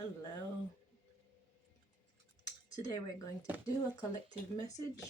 Hello. Today we're going to do a collective message.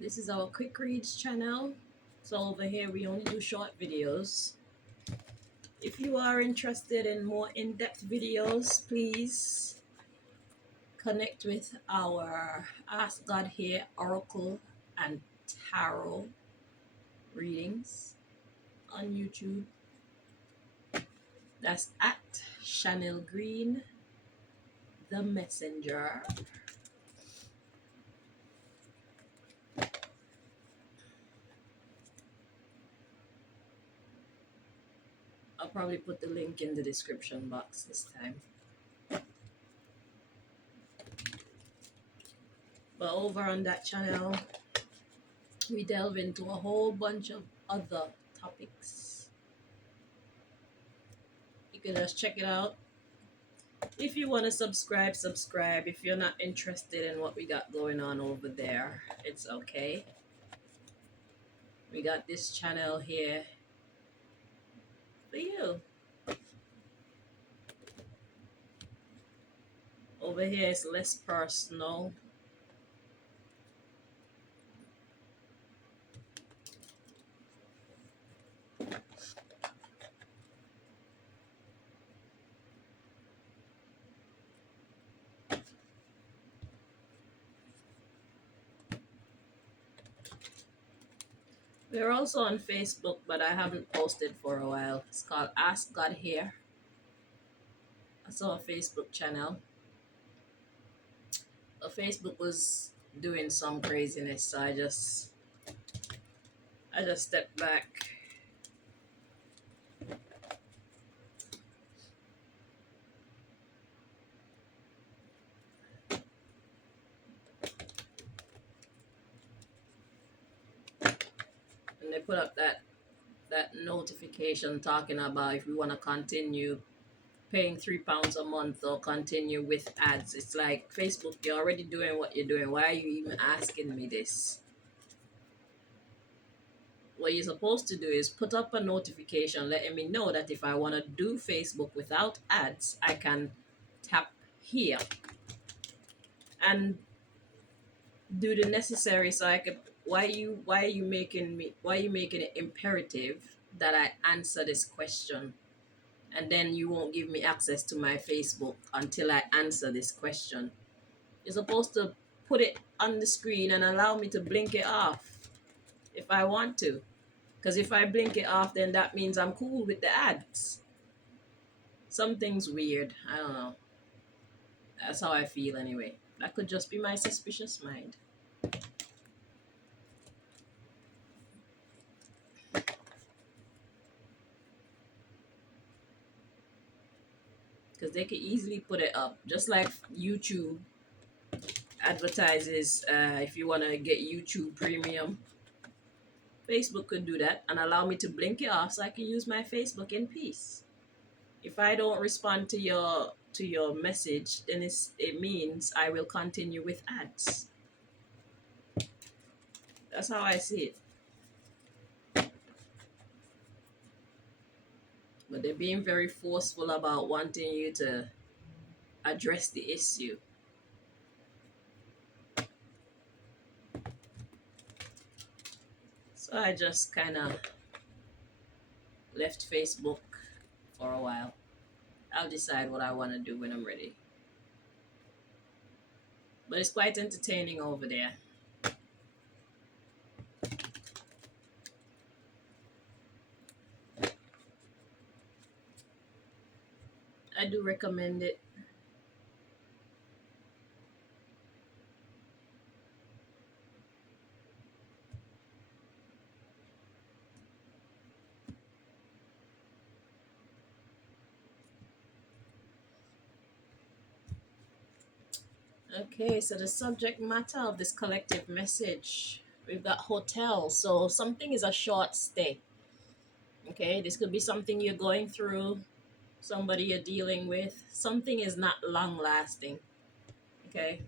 This is our quick reads channel. So over here we only do short videos. If you are interested in more in-depth videos, please connect with our Ask God Here Oracle and Tarot readings on YouTube. That's at Chanel Green, the messenger. I'll probably put the link in the description box this time. But over on that channel, we delve into a whole bunch of other topics. You can just check it out. If you want to subscribe, subscribe. If you're not interested in what we got going on over there, it's okay. We got this channel here for you. Over here is less personal. We're also on Facebook, but I haven't posted for a while. It's called Ask God Here. I saw a Facebook channel. Facebook was doing some craziness, so I just stepped back. And they put up that notification talking about if we want to continue paying £3 a month or continue with ads. It's like, Facebook, you're already doing what you're doing. Why are you even asking me this? What you're supposed to do is put up a notification letting me know that if I want to do Facebook without ads, I can tap here and do the necessary so I could. Why are you making it imperative that I answer this question, and then you won't give me access to my Facebook until I answer this question? You're supposed to put it on the screen and allow me to blink it off if I want to, because if I blink it off, then that means I'm cool with the ads. Something's weird. I don't know. That's how I feel anyway. That could just be my suspicious mind. Because they could easily put it up, just like YouTube advertises. If you want to get YouTube Premium, Facebook could do that and allow me to blink it off so I can use my Facebook in peace. If I don't respond to your message, then it means I will continue with ads. That's how I see it. But they're being very forceful about wanting you to address the issue. So I just kind of left Facebook for a while. I'll decide what I want to do when I'm ready. But it's quite entertaining over there. I do recommend it. Okay, so the subject matter of this collective message: We've got hotel. So something is a short stay. Okay, this could be something you're going through, somebody you're dealing with. Something is not long lasting. Okay.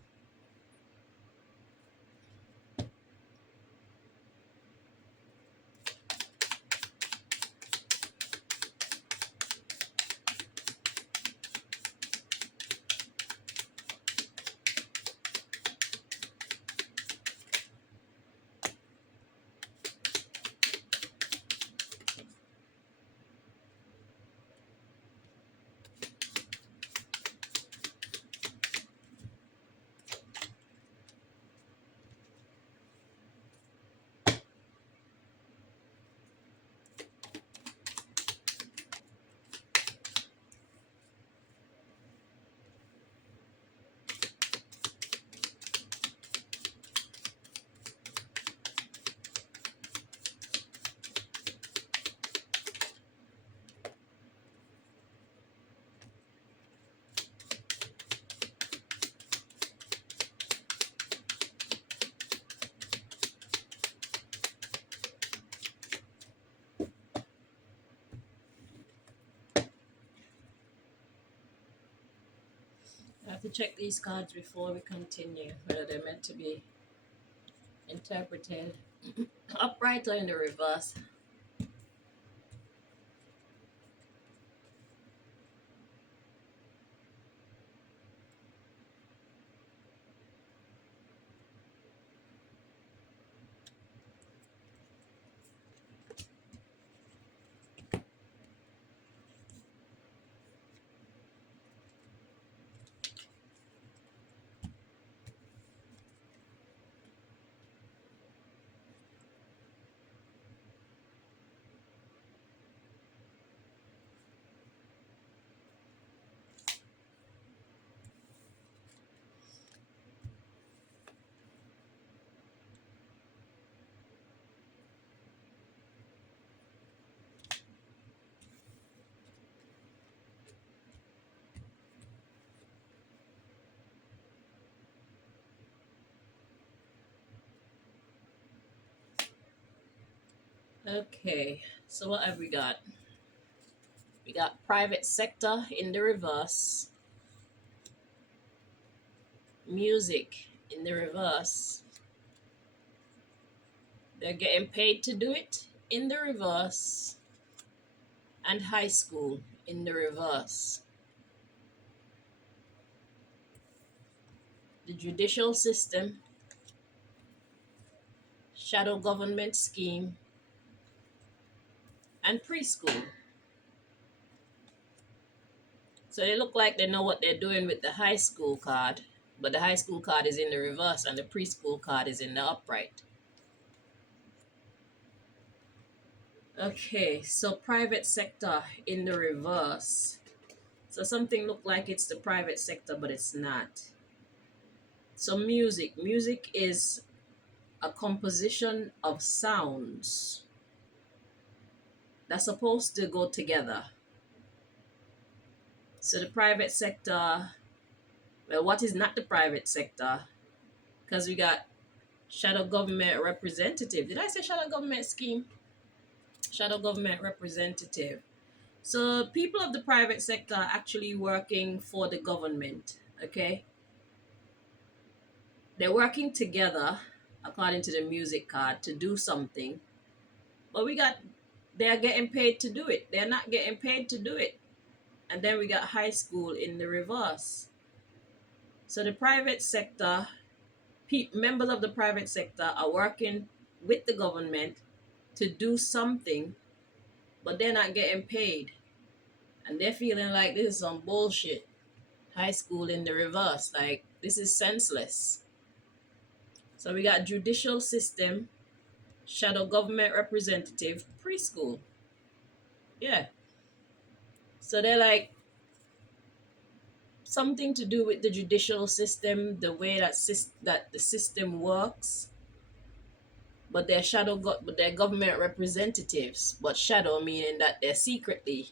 I have to check these cards before we continue, whether they're meant to be interpreted upright or in the reverse. Okay, so what have we got? We got private sector in the reverse, music in the reverse. They're getting paid to do it in the reverse, and high school in the reverse. The judicial system, shadow government scheme, and preschool. So they look like they know what they're doing with the high school card, but the high school card is in the reverse and the preschool card is in the upright. Okay, so private sector in the reverse. So something look like it's the private sector, but it's not. So music is a composition of sounds that's supposed to go together. So the private sector, well, what is not the private sector? Because we got shadow government representative. Did I say shadow government scheme? Shadow government representative. So people of the private sector are actually working for the government. Okay, they're working together according to the music card to do something, but we got they're getting paid to do it. They're not getting paid to do it. And then we got high school in the reverse. So the private sector, members of the private sector are working with the government to do something, but they're not getting paid. And they're feeling like this is some bullshit. High school in the reverse. Like, this is senseless. So we got judicial system, shadow government representative, preschool. Yeah. So they're like, something to do with the judicial system, the way that the system works. But but they're government representatives. But shadow meaning that they're secretly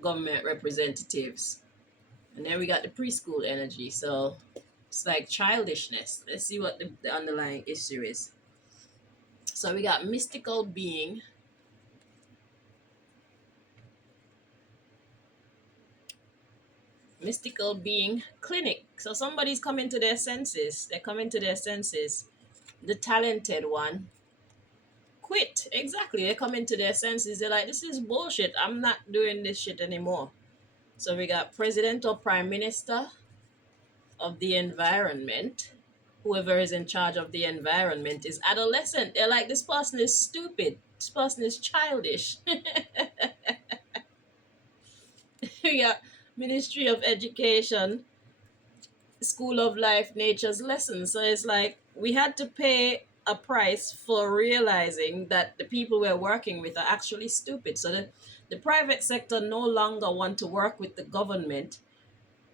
government representatives. And then we got the preschool energy. So it's like childishness. Let's see what the underlying issue is. So we got mystical being. Mystical being clinic. So somebody's coming to their senses. They're coming to their senses. The talented one quit. Exactly. They're coming to their senses. They're like, this is bullshit. I'm not doing this shit anymore. So we got president or prime minister of the environment. Whoever is in charge of the environment is adolescent. They're like, this person is stupid. This person is childish. We got Ministry of Education, School of Life, Nature's Lessons. So it's like we had to pay a price for realizing that the people we're working with are actually stupid. So the private sector no longer want to work with the government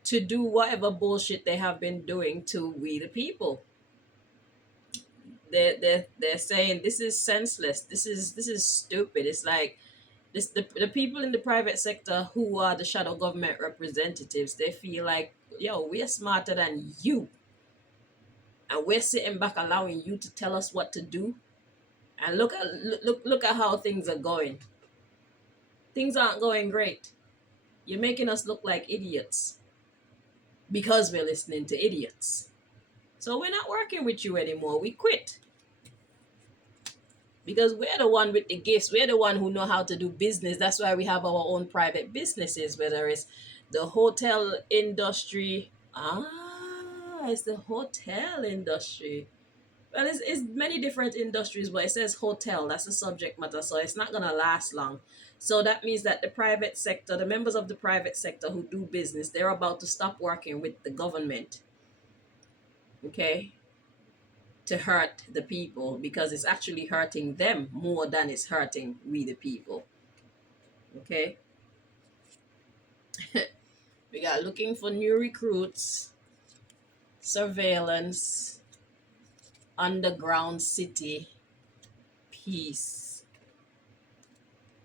to do whatever bullshit they have been doing to we the people. They're saying this is senseless. This is stupid. It's like the people in the private sector who are the shadow government representatives, they feel like, yo, we're smarter than you, and we're sitting back allowing you to tell us what to do. And look at how things are going. Things aren't going great. You're making us look like idiots because we're listening to idiots. So we're not working with you anymore. We quit. Because we're the one with the gifts. We're the one who know how to do business. That's why we have our own private businesses, whether it's the hotel industry. It's the hotel industry. Well, it's many different industries, but it says hotel. That's the subject matter, so it's not gonna last long. So that means that the private sector, the members of the private sector who do business, they're about to stop working with the government. Okay, to hurt the people because it's actually hurting them more than it's hurting we the people. Okay, we got looking for new recruits, surveillance, underground city, peace,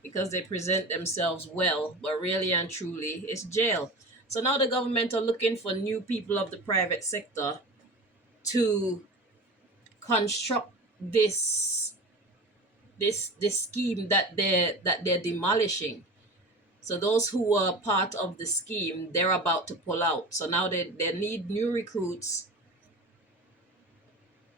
because they present themselves well, but really and truly it's jail. So now the government are looking for new people of the private sector to construct this scheme that they're demolishing. So those who were part of the scheme, they're about to pull out. So now they need new recruits.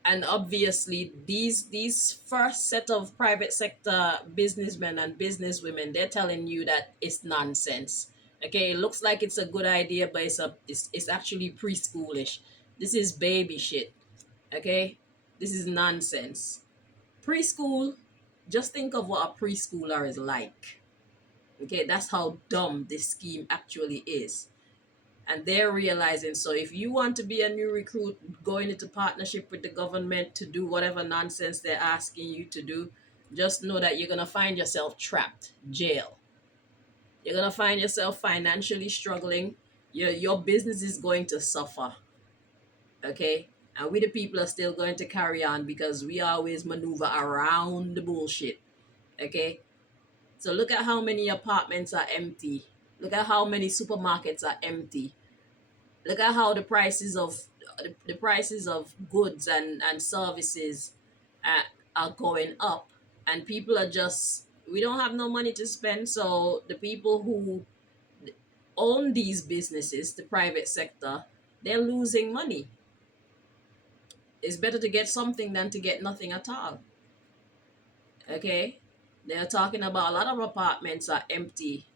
And obviously these first set of private sector businessmen and businesswomen, they're telling you that it's nonsense. Okay, it looks like it's a good idea, but it's actually preschoolish. This is baby shit. Okay, this is nonsense. Preschool, just think of what a preschooler is like. Okay, that's how dumb this scheme actually is. And they're realizing, so if you want to be a new recruit going into partnership with the government to do whatever nonsense they're asking you to do, just know that you're going to find yourself trapped, jail. You're going to find yourself financially struggling. Your business is going to suffer. Okay, and we the people are still going to carry on because we always maneuver around the bullshit. Okay, so look at how many apartments are empty. Look at how many supermarkets are empty. Look at how the prices of goods and services uh, are going up, and people are just, we don't have no money to spend. So the people who own these businesses, the private sector, they're losing money. It's better to get something than to get nothing at all. Okay, they're talking about a lot of apartments are empty.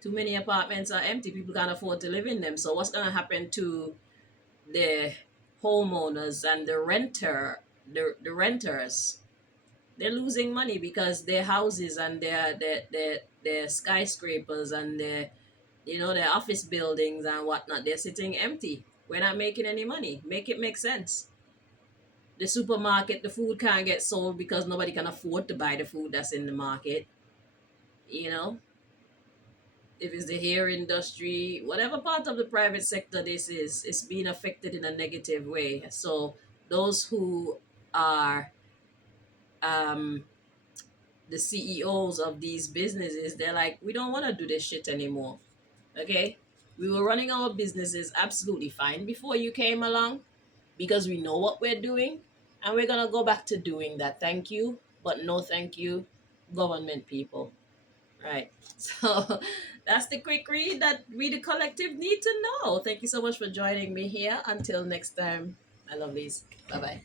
Too many apartments are empty. People can't afford to live in them. So what's gonna happen to the homeowners and the renters? They're losing money because their houses and their skyscrapers and their office buildings and whatnot, they're sitting empty. We're not making any money. Make it make sense. The supermarket, the food can't get sold because nobody can afford to buy the food that's in the market. You know, if it's the hair industry, whatever part of the private sector this is, it's being affected in a negative way. So those who are um, the CEOs of these businesses, they're like, we don't want to do this shit anymore. Okay, we were running our businesses absolutely fine before you came along. because we know what we're doing, and we're going to go back to doing that. Thank you, but no thank you, government people. Right. So that's the quick read that we, the collective, need to know. Thank you so much for joining me here. Until next time, my lovelies. Bye bye.